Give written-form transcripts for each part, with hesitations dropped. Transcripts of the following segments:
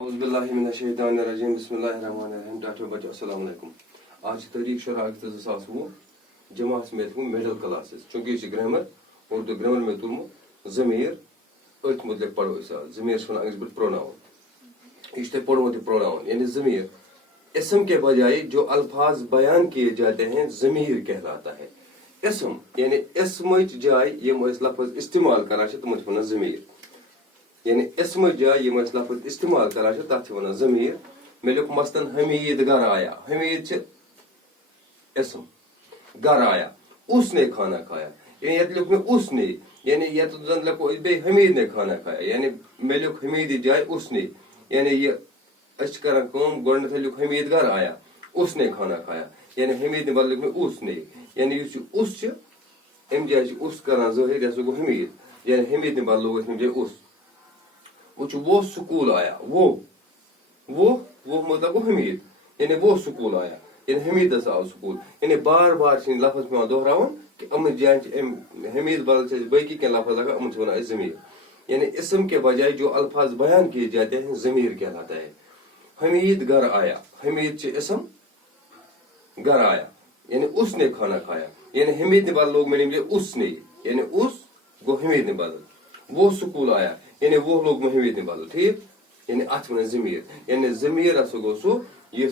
Auzubillahiminash-shaytanir-rajim. Bismillahir-rahmanir-rahim. Dr. Bacha, assalamu alaikum. آج تاریخ 12/2020 جماعت میں تھو میڈل کلاسز چونکہ یہ گرامر اردو گرامر میں تلمو ضمیر ات متعلق پڑھو اس ضمیر سنا انگلش بٹ پروناؤن یہ پڑھو تھی پروناؤن یعنی ضمیر اسم کے بجائے جو الفاظ بیان کیے جاتے ہیں ضمیر کہلاتا ہے. اسم یعنی اسم جائے یم لفظ استعمال کران تم ونان ضمیر یعنی اسم جائے یم لفظ استعمال کران تک ونان ضمیر. میں لکھ مثلاً حمید گھر آیا. حمید اسم گھر آیا. اس نے کھانا کھایا یعنی یہ لکھ میں اس نے یعنی یہ زن لکھو بے حمید نے کھانا کھایا یعنی میں لکھ حمید جائے اس نے یعنی یہ اچھ کران کام گوڑنت لکھ حمید گھر آیا اس نے کھانا کھایا یعنی حمید نے بدل لکھ میں اس نے یعنی یہ اس ام جائے اس کران ظاہر یہ گو حمید یعنی حمید نے بدل لوگ جائے اس وہ سکول آیا وہ مطلب وہ حمید یعنی وہ سکول آیا یعنی حمید آو سکول یعنی بار بار چھ لفظ پیوان دہراون کہ ام جائن حمید بدل سے باقی کیا لفظ لگا ام ونان ضمیر یعنی اسم کے بجائے جو الفاظ بیان کیے جاتے ہیں ضمیر کہلاتا ہے. حمید گھر آیا. حمید اسم گھر آیا یعنی اس نے کھانا کھایا یعنی حمید نے بدل لوگ میں نے اس نے یعنی اس گو حمید نے بدل. وہ سکول آیا یعنی وہ لوگ میں حمید نے بدل. ٹھیک یعنی ات ونان ضمیر یعنی ضمیر گو سو یہ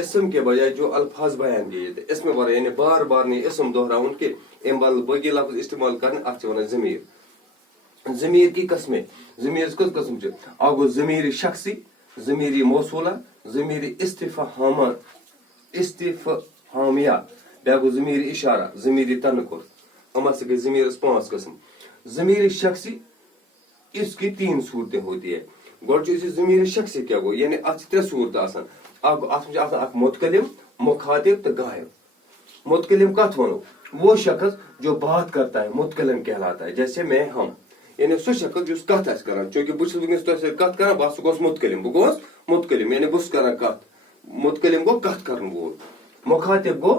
اسم کے بجائے جو الفاظ بیان کیے جاتے اس میں یعنی بار بار نہیں اسم دہراؤن کہ ام بدل باقی لفظ استعمال کرنے ات ونان ضمیر. ضمیر کی قسمیں ضمیر کس قسم اکھ گو ضمیر شخصی ضمیر موصولہ ضمیر استفہامیہ بیا گو ضمیر اشارہ ضمیر تنکر. ہم ہسا گئی ضمیر 5 قسم. ضمیر شخصی اس کی 3 صورتیں ہوتی ہے. گوڑ ضمیر شخصی کیا گو یعنی ات 3 صورت آسان. اکھ متکلم مخاطب تو غائب. متکلم کت ونو وہ شخص جو بات کرتا ہے متکلم کہلاتا ہے. جیسے میں ہم یعنی سو شخص جس کت آس کران چونکہ بہت ونکس تہ سۭتۍ کت کران بس گوس متکلم بہ گوس متکلم یعنی بہت کران کت. متکلم گو کت کرن وول. مخاطب گو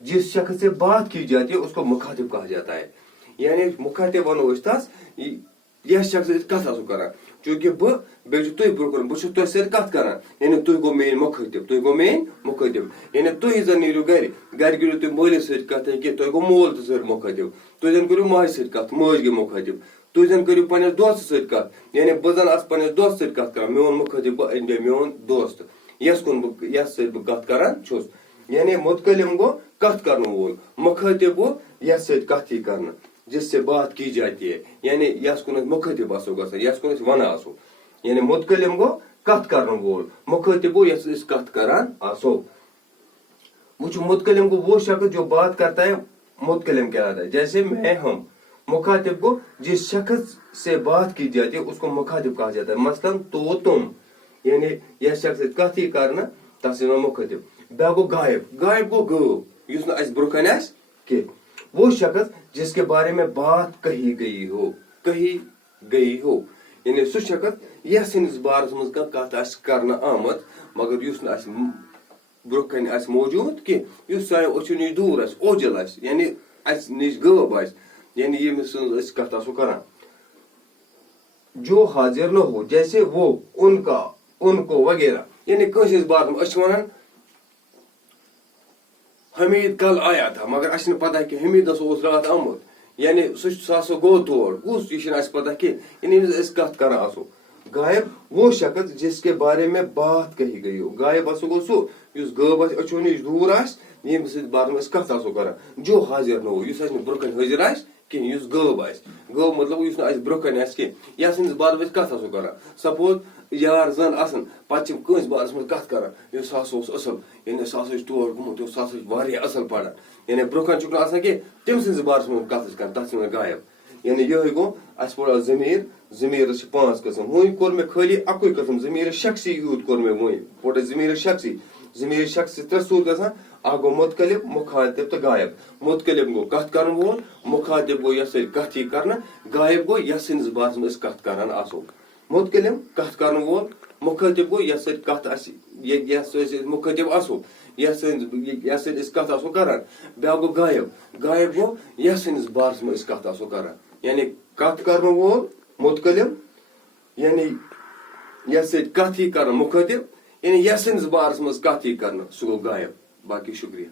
جس شخص سے بات کی جاتی ہے اس کو مخاطب کہا جاتا ہے. یعنی مخاطب ونو تس یہ شخص کت آسو کران چونکہ بیٚیہِ چھُ تُہۍ برونٛہہ کُن بہٕ چھُس تۄہہِ سۭتۍ کتھ کران یعنی تُہۍ گوٚو میٲنۍ مخٲطب یعنی تُہۍ زن نیٖرِو گرِ کٔرِو تُہۍ مٲلِس سۭتۍ کتھ کہِ تۄہہِ گوٚو مول تہِ سۭتۍ مخٲطب. تُہۍ زن کٔرِو ماجہِ سۭتۍ کتھ مٲج گٔے مخٲطب. تُہۍ زن کٔرِو پننِس دوستس سۭتۍ کتھ یعنی بہٕ زن آسہٕ پننِس دوستس سۭتۍ کتھ کران میون مخٲطب گوٚو میون دوست یس سۭتۍ بہٕ کتھ کران چھُس. یعنی متکلم گوٚو کتھ کرن وول. مخٲطب گوٚو یس سۭتۍ کتھ یی کرنہٕ جس سے بات کی جاتی ہے یعنی یس کن مخاطب آسو گژھان یس کن ونان آسو. یعنی متکلم گو کت کرن وول. مخاطب گو یس کت کران آسو. وچھو متکلم گو وہ شخص جو بات کرتا ہے متکلم کہلاتا ہے. جیسے میں ہم. مخاطب گو جس شخص سے بات کی جاتی ہے اس کو مخاطب کہا جاتا ہے. مثلا تو تم یعنی یہ شخص کت ہی کرنا تس مخاطب. بیا گو غائب. غائب گو غٲب یس نہ اس برونٛہہ کنہ آسہِ کینٛہہ. وہ شخص جس کے بارے میں بات کہی گئی ہو یعنی سو شخص یس سندس بارس مز کت کرنا آمت مگر اس برونٛہہ کن موجود کی اس سانیو أچھو نش دور اوجل یعنی اس نش غٲب یعنی یہ سن کت آسو کران. جو حاضر نہ ہو جیسے وہ ان کا ان کو وغیرہ یعنی کٲنٛسہِ بارس مز ونان حمید کل آیا تھا مگر اس پتہ کہ حمید رات آمت یعنی سہ گو تور کس یہ پتہ کہ یعنی کت کران آسو. غائب وہ شخص جس کے بارے میں بات کہی گئی ہو. غائب گو سو اس غٲب اچھو نش دور یم بارے میں کت آسو کران. جو حاضر نہ ہو اس برونٛہہ کن حاضر کہیں اس غٲب غٲب مطلب اس برونٛہہ کن کہیں یا سندس بارس میں کت آسو کران. سپوز یار زن آسان پتہ کٲنٛسہِ بارس منٛز کتھ کران سہ ہسا اصل یعنی سہ ہسا تور گوٚمُت سہ ہسا واریاہ اصل پران یعنی برونٛہہ کن چھُکھ نہٕ آسان کینٛہہ تٔمۍ سٕنٛدِس بارس منٛز کتھ کران تتھ ونان غائب. یعنی یہ گو اس پڑھو ضمیر. ضمیر 5 قسم. وۄنۍ کوٚر مےٚ خٲلی اکُے قسم ضمیر شخصی یوت کوٚر مےٚ وۄنۍ پوٚر ضمیر شخصی. ضمیر شخصی 3 صورت گژھان. اکھ گوٚو متکلم مخاطب تہٕ غائب. متکلم گوٚو کتھ کرن وول. مخاطب گوٚو یس سۭتۍ کتھ یی کرنہٕ. غائب گوٚو یس سٕنٛدِس بارس منٛز أسۍ کتھ کران آسو. متکلم کتھ کرن وول. مخاطب گوٚو یس سۭتۍ کتھ یس سۭتۍ مخاطب آسو یس سۭتۍ أسۍ کتھ آسو کران. بیاکھ گوٚو غائب. غائب گوٚو یس سٕنٛدِس بارس منٛز أسۍ کتھ آسو کران. یعنی کتھ کرن وول متکلم یعنی یس سۭتۍ کتھ یی کرنہٕ مُخٲطب یعنی یس سٕنٛدِس بارس منٛز کتھ یی کرنہٕ سُہ گوٚو غایب باقی شُکریہ